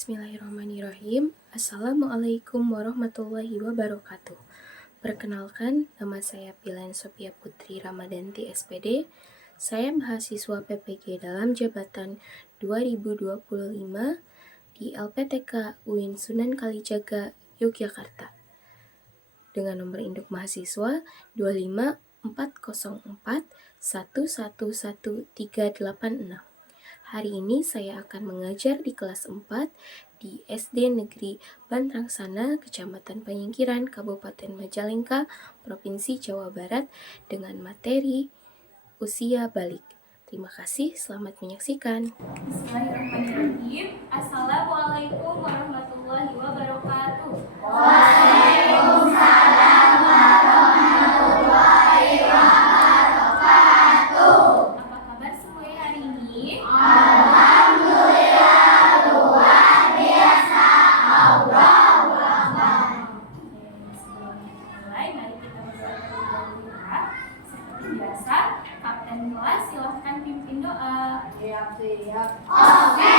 Bismillahirrahmanirrahim. Assalamualaikum warahmatullahi wabarakatuh. Perkenalkan, nama saya Pilen Sophia Putri Ramadanti SPD. Saya mahasiswa PPG dalam jabatan 2025 di LPTK UIN Sunan Kalijaga, Yogyakarta. Dengan nomor induk mahasiswa 25404111386. Hari ini saya akan mengajar di kelas 4 di SD Negeri Bantrangsana, Kecamatan Panyingkiran, Kabupaten Majalengka, Provinsi Jawa Barat dengan materi usia balik. Terima kasih, selamat menyaksikan. Bismillahirrahmanirrahim. Assalamualaikum warahmatullahi wabarakatuh. Waalaikumsalam warahmatullahi wabarakatuh. Apa kabar semuanya hari ini? Alhamdulillah, luar biasa. Allahu Akbar. Sebelum kita mulai, mari kita berdoa terlebih dahulu ya. Seperti biasa, Kapten kelas silahkan pimpin doa. Siap. Oke.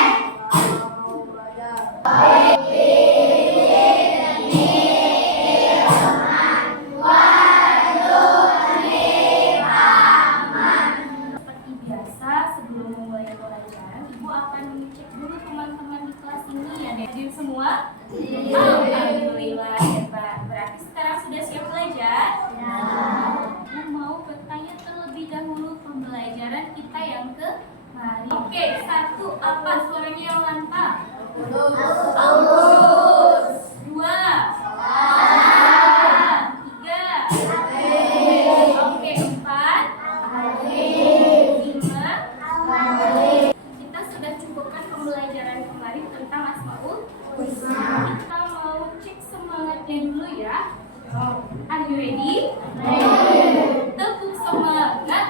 Seperti biasa, sebelum memulai pelajaran, Ibu akan mengecek dulu teman-teman di kelas ini. Ada hadir semua? Alhamdulillah, hebat. Berarti sekarang sudah siap belajar? Aku mau bertanya terlebih dahulu pembelajaran kita yang kemarin. Oke, satu, apa suaranya yang lantang? Bagus. Dua. Tiga. Oke, empat. Lima. Kita sudah cukupkan pembelajaran kemarin tentang Asmaul Husna. Kita mau cek semangatnya dulu ya. Are you ready? Tepuk semangat.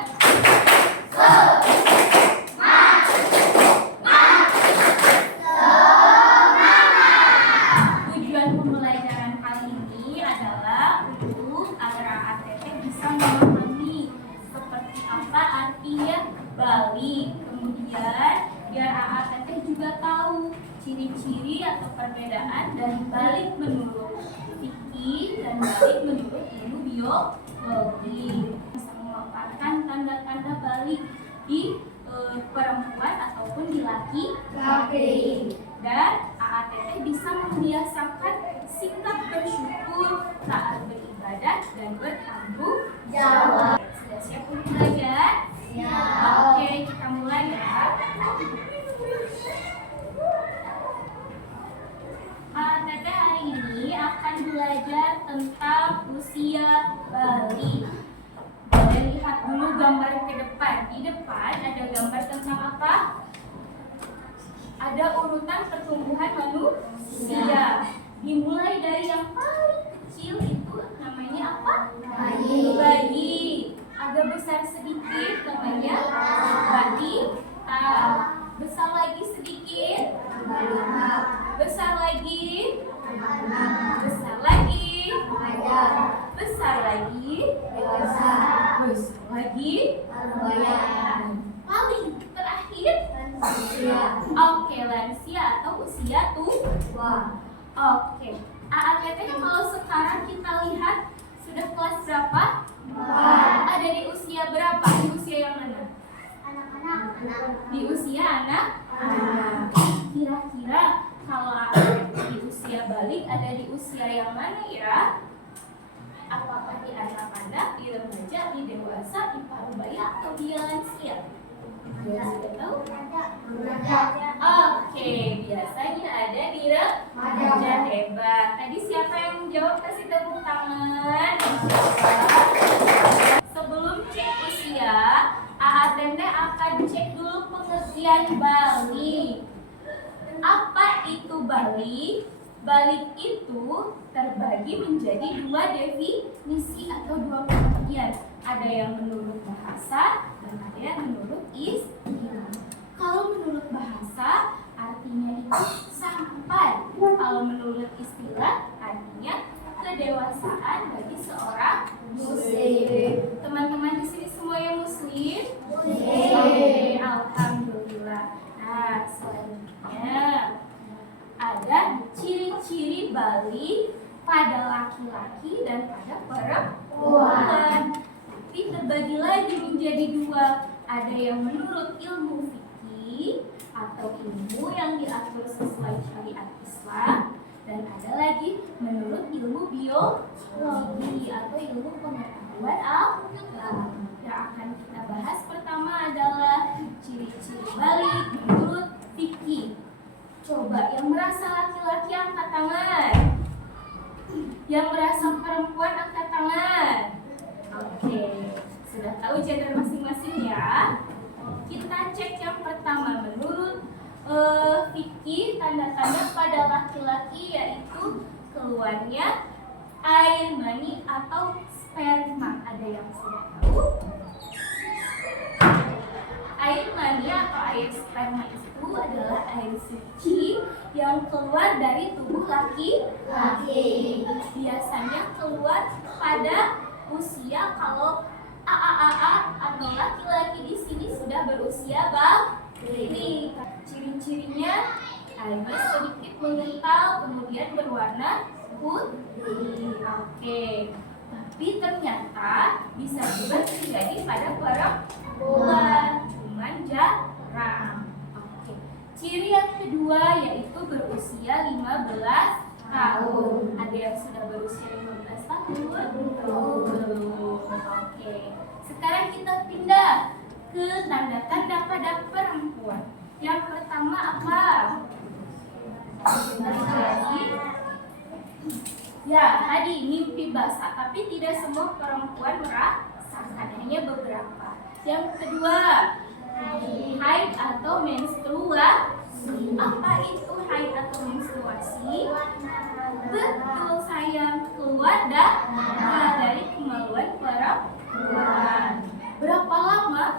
Tujuan pembelajaran kali ini adalah untuk agar ATT bisa memahami seperti apa artinya balik. Kemudian biar ATT juga tahu ciri-ciri atau perbedaan dari balik menurut fikih dan balik menurut ilmu biologi. Bisa memaparkan tanda-tanda balik di perempuan ataupun di laki-laki. Dan AATT bisa membiasakan sikap bersyukur, taat beribadah, dan bertanggung jawab. Sudah siap untuk belajar? Siap. Oke, kita mulai ya. AATT hari ini akan belajar tentang usia balik. Dan lihat dulu gambar ke depan. Di depan ada gambar tentang apa? Ada urutan pertumbuhan manusia. Dimulai dari yang paling kecil itu namanya apa? Bayi. Agak besar sedikit namanya balita. Besar lagi sedikit. Besar lagi. Besar lagi. Besar lagi. Besar lagi. Paling terakhir. Oke, lansia atau usia tua. Oke, AATT kalau sekarang kita lihat sudah kelas berapa? Ada di usia berapa? Di usia yang mana? Di usia anak-anak. Kira-kira kalau AATT di usia balik ada di usia yang mana ya? Apakah di anak-anak, di remaja, di dewasa, di parubaya, atau di lansia? Sudah tahu? Oke, biasanya ada di remaja. Hebat. Tadi siapa yang jawab? Kasih tepuk tangan. Sebelum cek usia, AATT akan cek dulu pengertian balik. Apa itu balik? Balik itu terbagi menjadi dua definisi atau dua pengertian. Ada yang menurut bahasa dan ada yang menurut istilah. Kalau menurut bahasa artinya itu sampai. Kalau menurut istilah artinya kedewasaan bagi seorang muslim. Teman-teman di sini semuanya muslim? Muslim. Alhamdulillah. Nah, selanjutnya ada laki-laki dan ada perempuan. Tapi terbagi lagi menjadi dua. Ada yang menurut ilmu fikih atau ilmu yang diatur sesuai syariat Islam, dan ada lagi menurut ilmu biologi atau ilmu pengetahuan alam. Yang akan kita bahas pertama adalah ciri-ciri balik menurut fikih. Coba yang merasa laki-laki angkat tangan. Yang merasa perempuan angkat tangan. Oke, sudah tahu gender masing-masing ya. Kita cek yang pertama menurut fikih, tanda-tanda pada laki-laki yaitu keluarnya air mani atau sperma. Ada yang sudah tahu? Air mani atau air sperma itu adalah air suci yang keluar dari tubuh laki-laki. Biasanya keluar pada usia kalau AAA atau laki-laki di sini sudah berusia balik. Ciri-cirinya airnya sedikit mengental, kemudian berwarna putih. Oke. Tapi ternyata bisa juga terjadi pada perempuan, cuman jarang. Oke. Ciri yang kedua yaitu berusia 15 tahun. Ada yang sudah berusia 15 tahun? Belum. Oke. Sekarang kita pindah ke tanda-tanda pada perempuan. Yang pertama apa? Ya, tadi mimpi basah, tapi tidak semua perempuan merasakan, hanya beberapa. Yang kedua, haid atau menstruasi. Apa itu haid atau menstruasi? Betul sayang, keluar darah dari kemaluan perempuan. Berapa lama?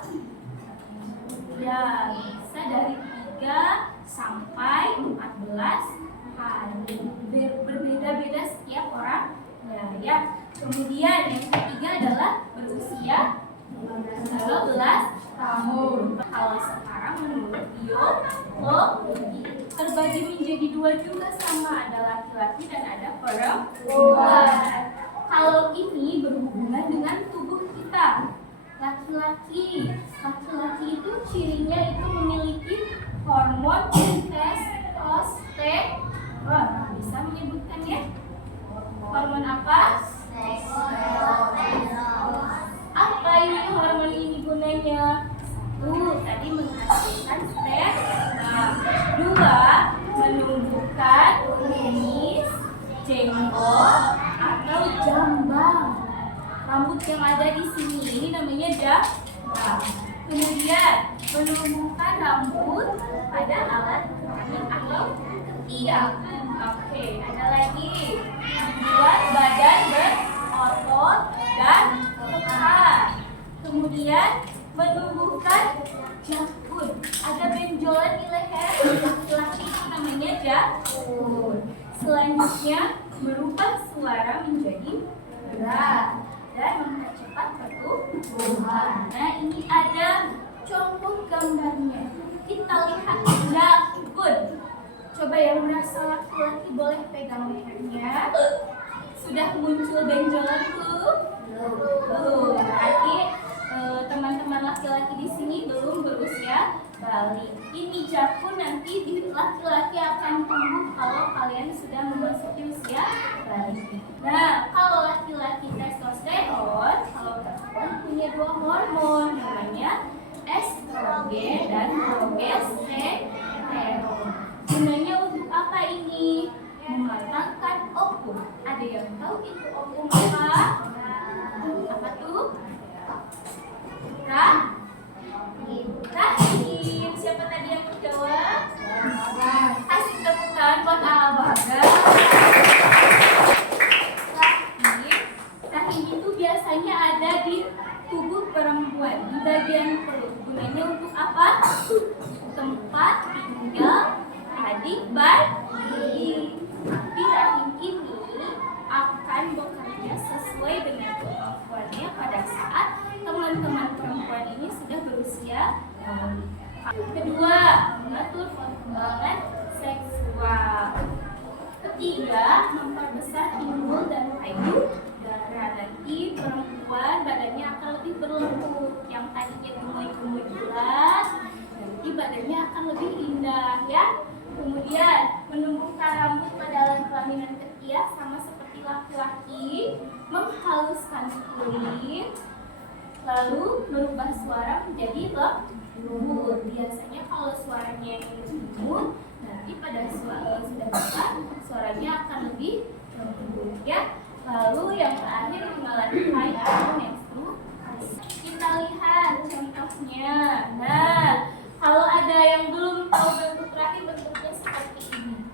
Ya, bisa dari 3 sampai 14 hari. Berbeda-beda setiap orang. Ya. Kemudian yang ketiga adalah berusia 12 tahun. Kalau sekarang menurut biologi terbagi menjadi dua juga sama, ada laki-laki dan ada perempuan. Kalau ini berhubungan dengan tubuh kita. Laki-laki itu cirinya itu memiliki hormon testosteron. Bisa menyebutkannya? Hormon apa? Apa ini hormon ini gunanya? Tadi menghasilkan sperma. 2, menumbuhkan kumis, jenggot, atau jambang. Rambut yang ada di sini ini namanya jambang. Kemudian menumbuhkan rambut pada alat kelamin atau ketiak. Oke, ada lagi. Membuat badan berotot dan kekar. Kemudian menumbuhkan jakun. Ada benjolan di leher laki-laki itu namanya jakun. Selanjutnya merubah suara menjadi berat dan mempercepat pertumbuhan. Nah, ini ada contoh gambarnya. Kita lihat jakun. Coba yang merasa laki-laki boleh pegang lehernya. Sudah muncul benjolan belum? Berarti teman-teman laki-laki di sini belum berusia balik. Ini jakun nanti di laki-laki akan tumbuh kalau kalian sudah memasuki usia balik. Nah, kalau laki-laki testosteron, kalau perempuan punya 2 hormon namanya estrogen dan progesteron. Gunanya untuk apa ini? Mematangkan ovum. Ada yang tahu itu ovum apa? Apa tuh? Rahim. Siapa tadi yang menjawab? Kasih tepuk tangan buat Al-Baga. Rahim itu biasanya ada di tubuh perempuan, di bagian perut. Gunanya untuk apa? Tempat tinggal adik bayi. Tapi rahim ini akan bekerja sesuai dengan kemampuannya pada saat teman-teman perempuan ini sudah berusia balik. Kedua, mengatur perkembangan seksual. Ketiga, memperbesar imun payudara. Nanti perempuan badannya akan lebih berlembut. Yang tadinya gemuk-gemuk jelas, nanti badannya akan lebih indah ya. Kemudian menumbuhkan rambut pada alat kelamin ketiak sama seperti laki-laki, menghaluskan kulit, lalu merubah suara menjadi lembut. Biasanya kalau suaranya yang lembut, nanti pada suara sudah besar suaranya akan lebih lembut ya. Lalu yang terakhir mengalami haid atau menstruasi. Kita lihat contohnya. Nah, kalau ada yang belum tahu bentuk rahim, bentuknya seperti ini.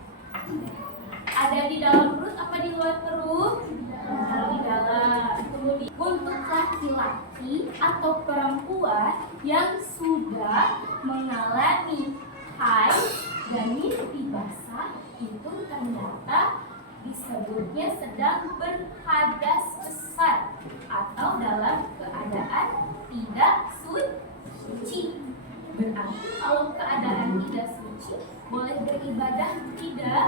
Ada di dalam perut apa di luar perut? Di dalam. Kemudian untuk laki-laki atau perempuan yang sudah mengalami haid dan mimpi basah, itu ternyata disebutnya sedang berhadas besar atau dalam keadaan tidak suci. Berarti kalau keadaan tidak suci, boleh beribadah tidak?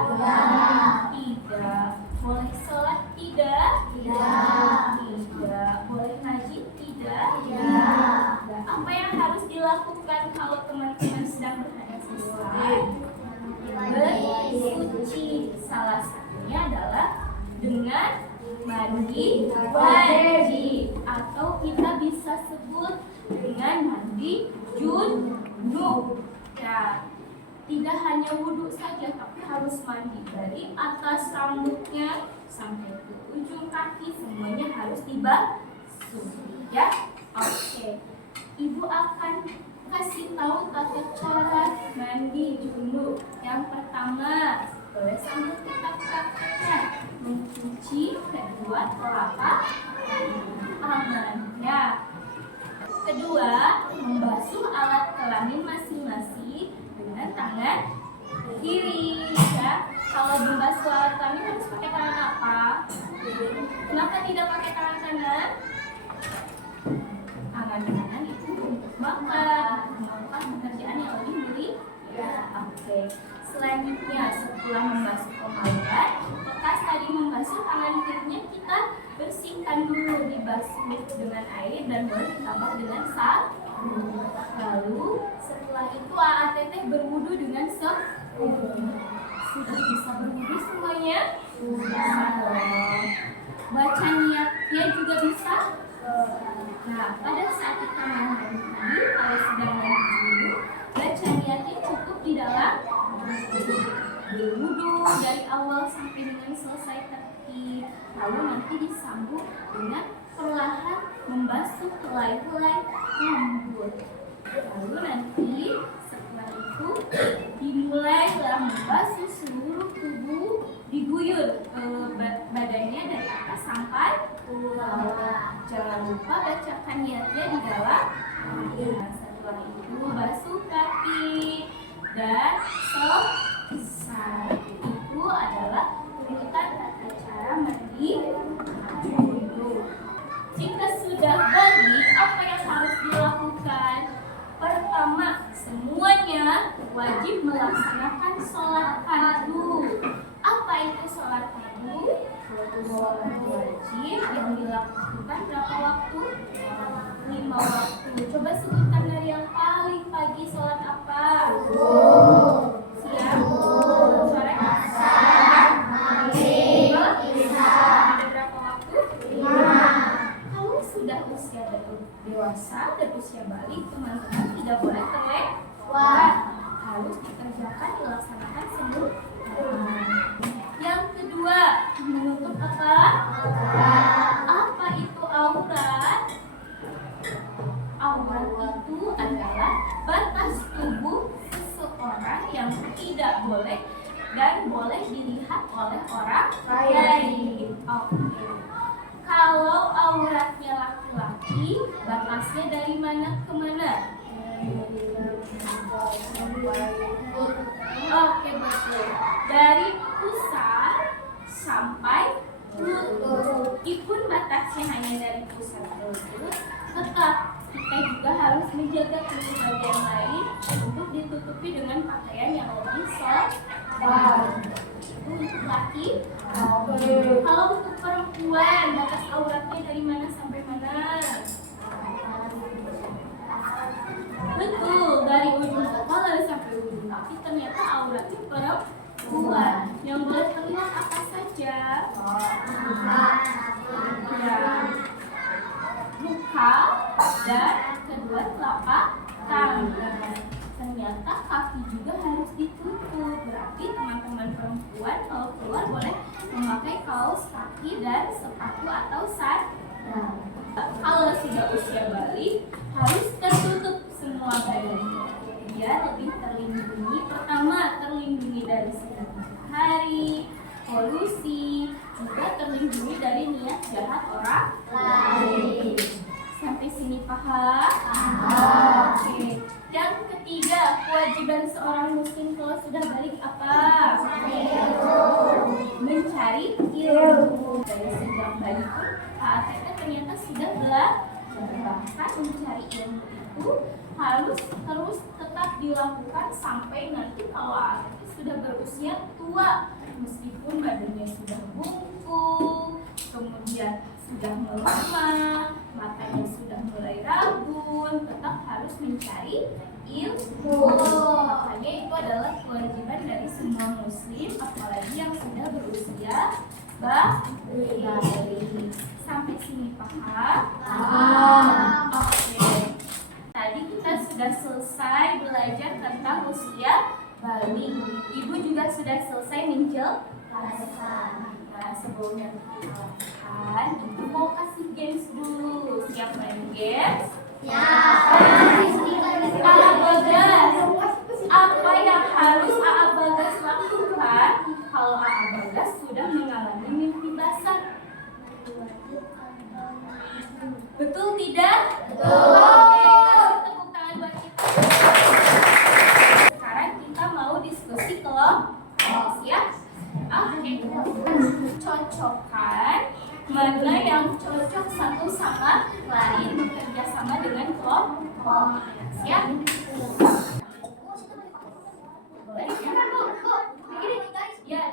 Tidak. Boleh sholat tidak? Tidak. Boleh ngaji tidak? Apa yang harus dilakukan kalau teman-teman sedang berhadas besar? Bersuci. Salah satunya adalah dengan mandi wajib, atau kita bisa sebut dengan mandi junub. Ya, tidak hanya wudhu saja, tapi harus mandi dari atas rambutnya sampai ke ujung kaki, semuanya harus dibasuh. Ya, oke. Ibu akan kasih tahu tata cara mandi junub. Yang pertama, boleh sambil kita praktekkan, mencuci kedua telapak tangannya. Kedua, membasuh alat kelamin masing-masing dengan tangan kiri. Ya, kalau membasuh alat kelamin harus pakai tangan apa? Kenapa tidak pakai tangan kanan? Tangan kanan itu untuk melakukan pekerjaan yang lebih mudah. Ya, oke. Selanjutnya, setelah membasuh kemaluan, bekas tadi membasuh tangan kirinya kita bersihkan dulu, dibasuh dengan air dan boleh ditambah dengan sabun. Lalu setelah itu AATT berwudu dengan sempurna. Sudah bisa berwudu semuanya? Sudah. Baca niatnya juga bisa? Nah, pada saat kita mandi, kalau sedang mandi dulu, baca niatnya cukup di dalam berwudu dari awal sampai dengan selesai tertib. Lalu nanti disambung dengan perlahan membasuh helai-helai rambut. Lalu nanti setelah itu dimulailah membasuh seluruh tubuh, diguyur badannya dari atas sampai bawah. Jangan lupa bacakan niatnya di dalam. Setelah itu basuh kaki dan selesai. Itu adalah urutan tata cara mandi junub. Jika sudah balik, apa yang harus dilakukan? Pertama, semuanya wajib melaksanakan sholat fardu. Apa itu sholat fardu? Sholat wajib yang dilakukan berapa waktu? 5 waktu. Coba sebutkan dari yang paling pagi sholat apa? Siang, sore, ada berapa waktu? 5. Kalau sudah usia dewasa dan usia balik, teman-teman tidak boleh terlewat. Harus dikerjakan, dilaksanakan semua. Yang kedua, menutup apa? Apa itu aurat? Aurat itu adalah batas tubuh seseorang yang tidak boleh dan boleh dilihat oleh orang lain. Oke. Kalau auratnya laki-laki, batasnya dari mana ke mana? Oke, betul. Dari pusar sampai lutut. Meskipun batasnya hanya dari pusar ke lutut, tetap kita juga harus menjaga tubuh bagian lain untuk ditutupi dengan pakaian yang lebih sopan. Itu untuk laki. Kalau untuk perempuan perempuan, batas auratnya dari mana sampai mana? Betul, dari ujung kepala sampai ujung kaki ternyata auratnya perempuan. Yang boleh terlihat apa saja? Ya, muka dan kedua telapak tangan. Ternyata kaki juga harus ditutup. Berarti teman-teman perempuan kalau keluar boleh memakai kaos kaki dan sepatu atau sandal. Kalau sudah usia balik harus tertutup semua badannya biar lebih terlindungi. Pertama, terlindungi dari sinar matahari, polusi, juga terlindungi dari niat jahat orang lain. Sampai sini paham? Oke. Yang ketiga, kewajiban seorang muslim kalau sudah balik apa? Mencari ilmu. Dari sejak balik pun AATT ternyata sudah belajar. Bahkan mencari ilmu itu harus terus tetap dilakukan sampai nanti kalau AATT sudah berusia tua. Meskipun badannya sudah bungkuk, kemudian sudah melemah, matanya sudah mulai rabun, tetap harus mencari ilmu. Makanya itu adalah kewajiban dari semua muslim, apalagi yang sudah berusia balik. Sampai sini paham? Oke. Tadi kita sudah selesai belajar tentang usia balik. Ibu juga sudah selesai menjelaskan. Nah, sebelumnya kita lakukan, Ibu mau kasih games dulu. Siap main games? Bagas, apa yang harus Bagas lakukan kalau Bagas sudah mengalami mimpi basah? Betul tidak? Betul. Oke, kasih tepuk tangan buat kita. Sekarang kita mau diskusi kelompok, ya? Oke. Cocokkan mana yang cocok satu sama lain bekerja sama dengan kelompok. Siap? Boleh ya? Ya,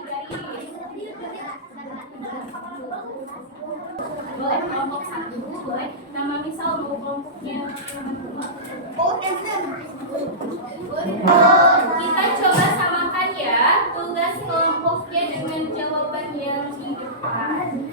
boleh kelompok satu, boleh nama misal mau kelompoknya. Kita coba samakan ya tugas kelompoknya dengan jawaban yang di depan.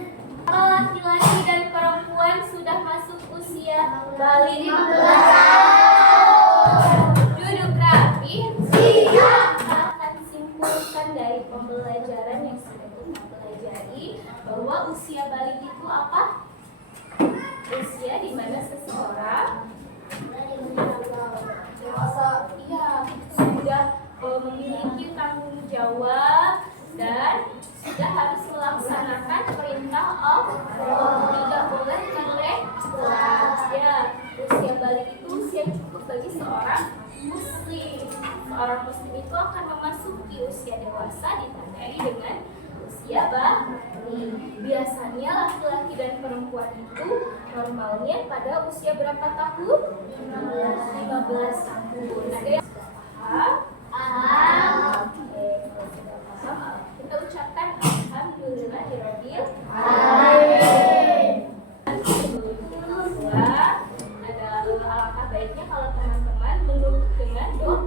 Kalau laki-laki dan perempuan sudah masuk usia balik 15 tahun, duduk rapi. Siap. Akan simpulkan dari pembelajaran yang sudah kita pelajari bahwa usia balik itu apa? Usia di mana seseorang dewasa, iya, sudah memiliki tanggung jawab dan sudah harus melaksanakan perintah Allah. Tidak boleh melengah. Ya, usia balik itu usia cukup bagi seorang muslim. Seorang muslim itu akan memasuki usia dewasa ditandai dengan usia balik. Biasanya laki-laki dan perempuan itu normalnya pada usia berapa tahun? 15 tahun. Ada yang sudah paham? Oke, kalau sudah paham, kita ucapkan alhamdulillahirabbil alamin. Sebelum kita pulang, ada alangkah baiknya kalau teman-teman menutup dengan doa.